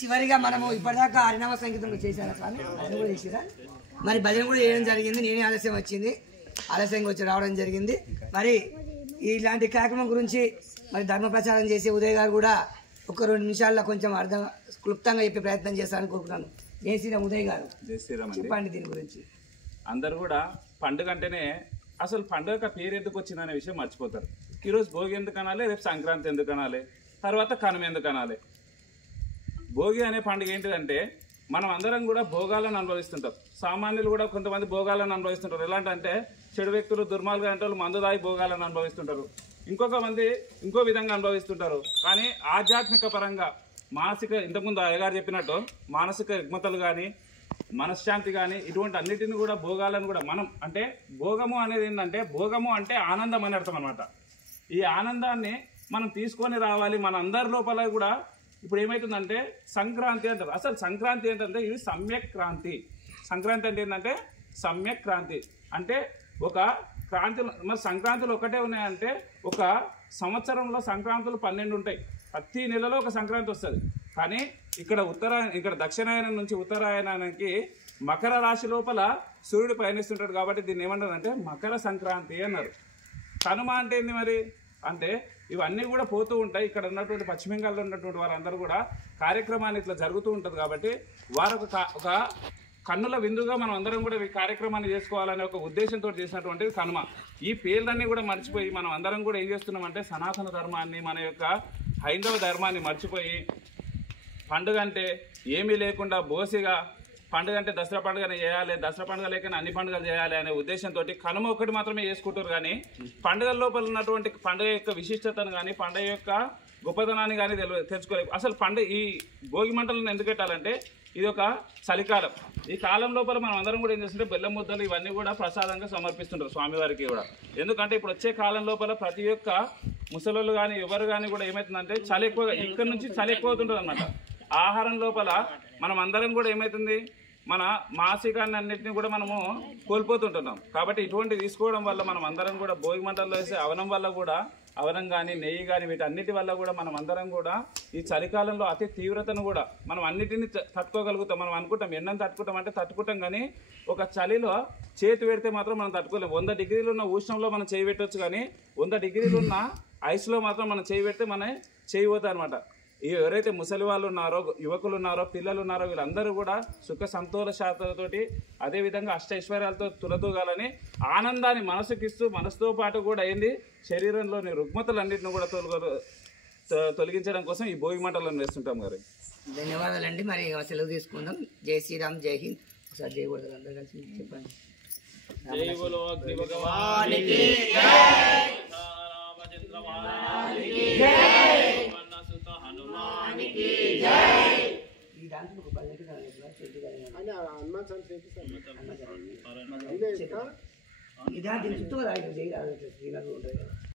చివరిగా మనము ఇప్పటిదాకా హరినామ సంగీతం చేశారా స్వామి? భజన కూడా చేసిరా? మరి భజన కూడా చేయడం జరిగింది. నేనే ఆలస్యం వచ్చింది, ఆలస్యంగా వచ్చి రావడం జరిగింది. మరి ఇలాంటి కార్యక్రమం గురించి మరి ధర్మ ప్రచారం చేసే ఉదయ్ గారు కూడా ఒక 2 నిమిషాల్లో కొంచెం క్లుప్తంగా చెప్పే ప్రయత్నం చేస్తారని కోరుకున్నాను. జై శ్రీరామ్ ఉదయ్ గారు, జై శ్రీరామ్. చెప్పండి దీని గురించి. అందరు కూడా పండుగ అంటేనే అసలు పండుగ పేరు ఎందుకు వచ్చిందనే విషయం మర్చిపోతారు. ఈరోజు భోగి ఎందుకు అనాలి, రేపు సంక్రాంతి ఎందుకు అనాలి, తర్వాత కనుమ ఎందుకు అనాలి. భోగి అనే పండుగ ఏంటిదంటే మనం అందరం కూడా భోగాలను అనుభవిస్తుంటాం. సామాన్యులు కూడా కొంతమంది భోగాలను అనుభవిస్తుంటారు. ఎలాంటి చెడు వ్యక్తులు, దుర్మార్గ అంటే వాళ్ళు మందు దాగి భోగాలను అనుభవిస్తుంటారు. ఇంకొక మంది ఇంకో విధంగా అనుభవిస్తుంటారు. కానీ ఆధ్యాత్మిక పరంగా మానసిక, ఇంతకుముందు అయ్యగారు చెప్పినట్టు మానసిక రుగ్మతలు కానీ మనశ్శాంతి కానీ ఇటువంటి అన్నిటిని కూడా భోగాలను కూడా మనం అంటే భోగము అనేది ఏంటంటే భోగము అంటే ఆనందం అని అర్థం అనమాట. ఈ ఆనందాన్ని మనం తీసుకొని రావాలి మన అందరి లోపల కూడా. ఇప్పుడు ఏమవుతుందంటే సంక్రాంతి అంటారు. అసలు సంక్రాంతి ఏంటంటే ఇది సమ్యక్ క్రాంతి. సంక్రాంతి అంటే ఏంటంటే సమ్యక్ క్రాంతి అంటే ఒక క్రాంతి. మరి సంక్రాంతులు ఒకటే ఉన్నాయంటే ఒక సంవత్సరంలో సంక్రాంతులు 12 ఉంటాయి. ప్రతి నెలలో ఒక సంక్రాంతి వస్తుంది. కానీ ఇక్కడ దక్షిణాయనం నుంచి ఉత్తరాయణానికి మకర రాశి లోపల సూర్యుడు పయనిస్తుంటాడు కాబట్టి దీన్ని ఏమంటారంటే మకర సంక్రాంతి అన్నారు. కనుమ అంటే ఏంది మరి అంటే ఇవన్నీ కూడా పోతూ ఉంటాయి. ఇక్కడ ఉన్నటువంటి పశ్చిమ బెంగాల్లో ఉన్నటువంటి వారందరూ కూడా కార్యక్రమాన్ని ఇట్లా జరుగుతూ ఉంటుంది కాబట్టి వారు ఒక కన్నుల విందుగా మనం అందరం కూడా ఈ కార్యక్రమాన్ని చేసుకోవాలనే ఒక ఉద్దేశంతో చేసినటువంటిది కనుమ. ఈ పేర్లన్నీ కూడా మర్చిపోయి మనం అందరం కూడా ఏం చేస్తున్నామంటే సనాతన ధర్మాన్ని, మన యొక్క హైందవ ధర్మాన్ని మర్చిపోయి పండుగ అంటే ఏమీ లేకుండా బోసిగా పండుగ అంటే దసరా పండుగనే చేయాలి, దసరా పండుగ లేకనే అన్ని పండుగలు చేయాలి అనే ఉద్దేశంతో కనుమ ఒకటి మాత్రమే చేసుకుంటారు. కానీ పండుగల లోపల ఉన్నటువంటి పండుగ యొక్క విశిష్టతను కానీ పండుగ యొక్క గొప్పతనాన్ని కానీ తెలుసుకోలేదు. అసలు పండుగ ఈ భోగి మంటలను ఎందుకు పెట్టాలంటే ఇది ఒక చలికాలం. ఈ కాలం లోపల మనం అందరం కూడా ఏం చేస్తుంటే బెల్లం ముద్దలు ఇవన్నీ కూడా ప్రసాదంగా సమర్పిస్తుంటారు స్వామివారికి కూడా. ఎందుకంటే ఇప్పుడు వచ్చే కాలం లోపల ప్రతి ఒక్క ముసలోళ్ళు కానీ ఎవరు కానీ కూడా ఏమవుతుందంటే చలి ఎక్కువగా ఇక్కడ నుంచి చలి ఎక్కువ అవుతుంటుంది అనమాట. ఆహారం లోపల మనం అందరం కూడా ఏమవుతుంది మన మాసికాన్ని అన్నింటినీ కూడా మనము కోల్పోతుంటున్నాం. కాబట్టి ఇటువంటి తీసుకోవడం వల్ల మనం అందరం కూడా భోగి మంటల్లో వేసే అవనం వల్ల కూడా అవనం కానీ నెయ్యి కానీ వీటన్నిటి వల్ల కూడా మనం అందరం కూడా ఈ చలికాలంలో అతి తీవ్రతను కూడా మనం అన్నిటిని తట్టుకోగలుగుతాం. మనం అనుకుంటాం ఎండను తట్టుకుంటాం అంటే తట్టుకుంటాం, కానీ ఒక చలిలో చేతి పెడితే మాత్రం మనం తట్టుకోలేము. 100 డిగ్రీలు ఉన్న ఉష్ణంలో మనం చేయి పెట్టవచ్చు, కానీ 100 డిగ్రీలు ఉన్న ఐస్లో మాత్రం మనం చేయి పెడితే మన చేయి పోతాయి అనమాట. ఎవరైతే ముసలి వాళ్ళు ఉన్నారో, యువకులు ఉన్నారో, పిల్లలు ఉన్నారో వీళ్ళందరూ కూడా సుఖ సంతోష శాతంతోటి అదేవిధంగా అష్టైశ్వర్యాలతో తులతూగాలని ఆనందాన్ని మనసుకిస్తూ మనసుతో పాటు కూడా అయింది శరీరంలోని రుగ్మతలన్నింటిని కూడా తొలగించడం కోసం ఈ భోగి మంటలను వేస్తుంటాం గారు. ధన్యవాదాలండి. మరి సెలవు తీసుకుందాం. జై శ్రీరామ్, జై హింద్. ఒకసారి జై కూడా అందరూ కలిసి చెప్పండి. జై బోలో అగ్ని భగవానికి చుట్టూ